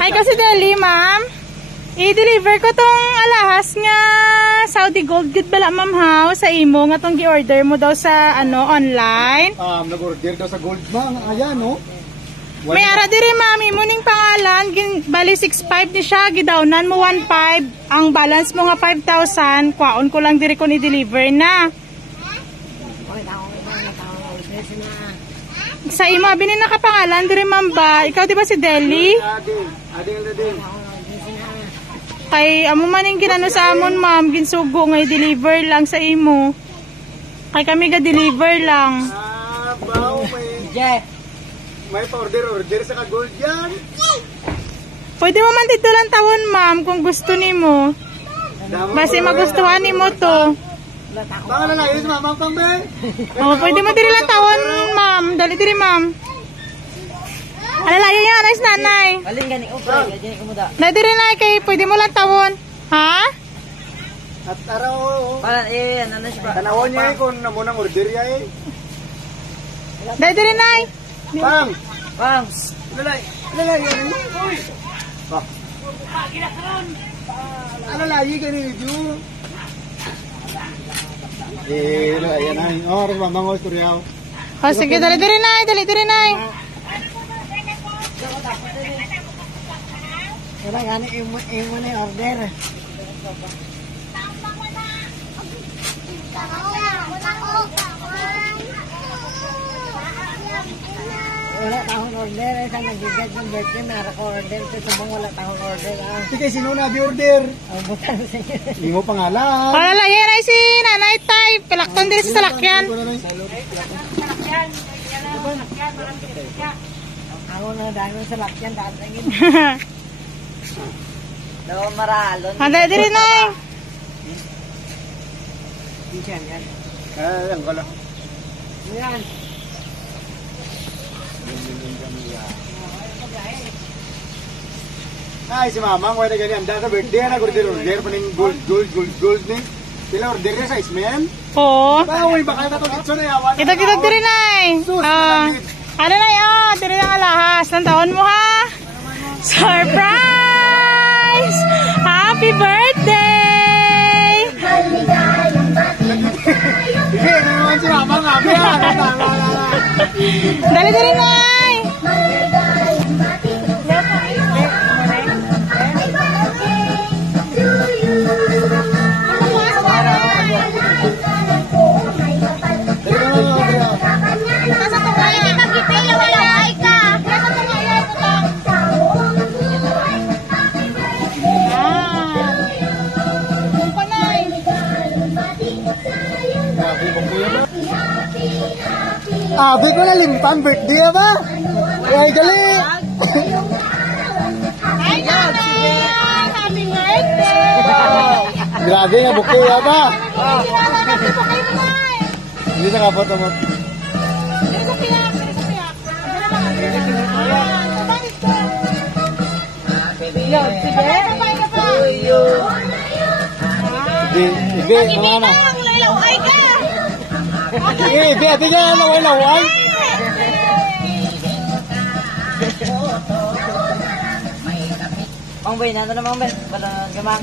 Ay kasi Deli, ma'am. I-deliver ko tong alahas nga Saudi Gold Good bala, ma'am, ha? Sa imo nga tong gi-order mo daw sa ano online. Nag-order daw sa Gold, ma'am. Ayan, no? May ara diri, ma'am, imo ning pangalan, bali 6.5 ni siya, gidawnan mo 1.5, ang balance mo nga 5,000, kwaon ko lang diri ko ni deliver na. Sa imo binin na kapangalan diri, ma'am, ba? Ikaw di ba si Deli? Ading. Kay amo man ning ginano sa amon, ma'am, ginsugo nga i-deliver lang sa imo. Kay kami ga-deliver lang. Bao, may pa-order sa ka-Gold yan. Pwede mo man dito lang tawon, ma'am, kung gusto nimo. Basta magustuhan nimo to. Baka na lang, mamang pambe. Oh, pwede mo diri lang tawon, ma'am. Dali diri, ma'am. Alalayo yung aras, nanay. Alin gani upray, gani kumuda. Na diri na kay pwede mo lang tawon. Ha? At araw, Para ano siya ba? tanawon niya kung namunang order niya eh. Dali diri, nay. Pang! Pang. Lalay yan eh. Pak. Lalay ka ni Ju. Ayan ay. Oh, rin mamang istoryaw. Oh, sige, dali diri, nay. Dali diri, nay. Wala gani imo na order. Wala tahong order, sa nagigad ng birthday na ako order, so subong wala tahong order. Sige, sino na order? Ang butang sa inyo. Hindi mo pangalan. Alalayo na si nanay tay. Pilakton diri sa salakyan. Ako na dahil sa lakyan, datangin. Daw maralon. Dali diri, nay. Diyan yan. Ayan ko lang. Yan. Ay, si mamang, wala ganyan. Data birthday na order pa ng gold ni. Sila order niya sa ismen. Oo. Bawal, baka nato dito na yawan. Kita diri, nay. Ano na yun? Diri na alahas. Ng taon mo, ha? Surprise! Happy birthday! Sige, naman si mamang nga. Dali diri, nay. Abit mo na limpan birthday ba? Ay, gali! Hi, nanay! Happy birthday! Grabe nga, bukay ba? Happy birthday! Hindi na kapot mo. Diri sa piyak, diri sa piyak. Ibe, mga na. Ibe, ati nga na laway. Mang bay, nato na mang bay. Wala gamang.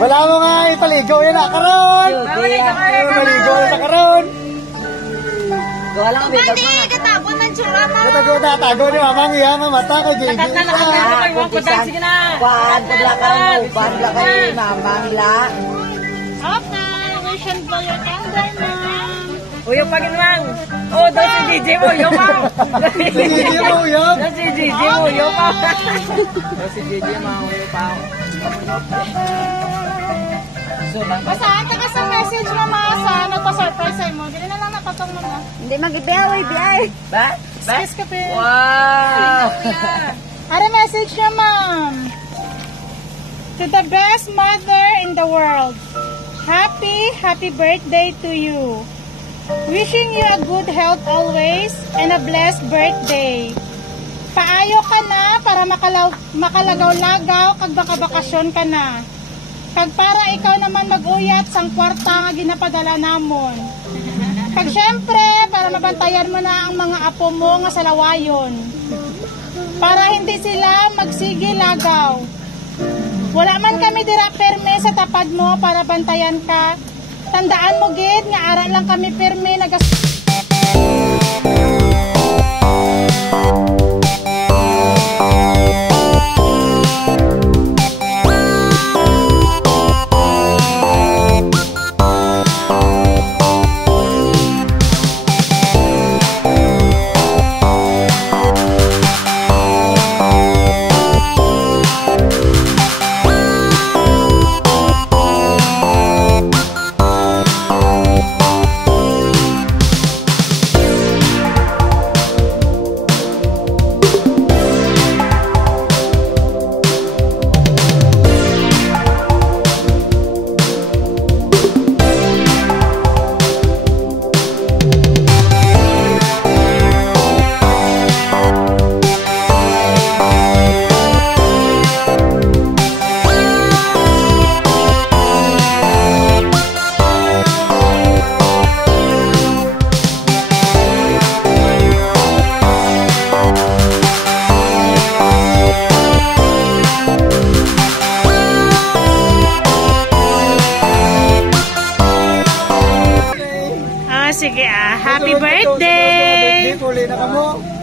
Wala mo nga ipaligo yan na karon. Ipaligo yan sa karon. Gawa lang ang bilang mga. Katapon man tsura mo. Tago ni mamang iya, mamata kay JJ. Sige na. Kuan, pabla ka mo. Kuan, pabla kayo ni mamang ila. Okay, wish and blow your candle, ma'am. Uyo pa ginmang. Oh, daw si JJ mo, uyo pa. Si JJ mo, uyo. Daw si JJ mo, uyo pa. Daw si JJ mo, uyo pa. So, lang. Basahan ka sa message mo, ma, sa nagpa-surprise sa'yo mo. Dili na lang nakatong mo na. Hindi mag-ibiyaway, biyay. Ba? Excuse ka, pe. Wow! Ano message niya, ma'am? To the best mother in the world. Happy birthday to you. Wishing you a good health always and a blessed birthday. Paayo ka na para makalagaw-lagaw kag bakasyon ka na. Kag para ikaw naman mag-uyat sang kwarta nga ginapadala namon. Pag syempre, para mabantayan mo na ang mga apo mo nga sa lawayon. Para hindi sila magsigilagaw. Wala man kami dira perme sa tapad mo para bantayan ka. Tandaan mo gid nga ara lang kami perme nagas. Sige happy birthday! Birthday, puli na ka mo.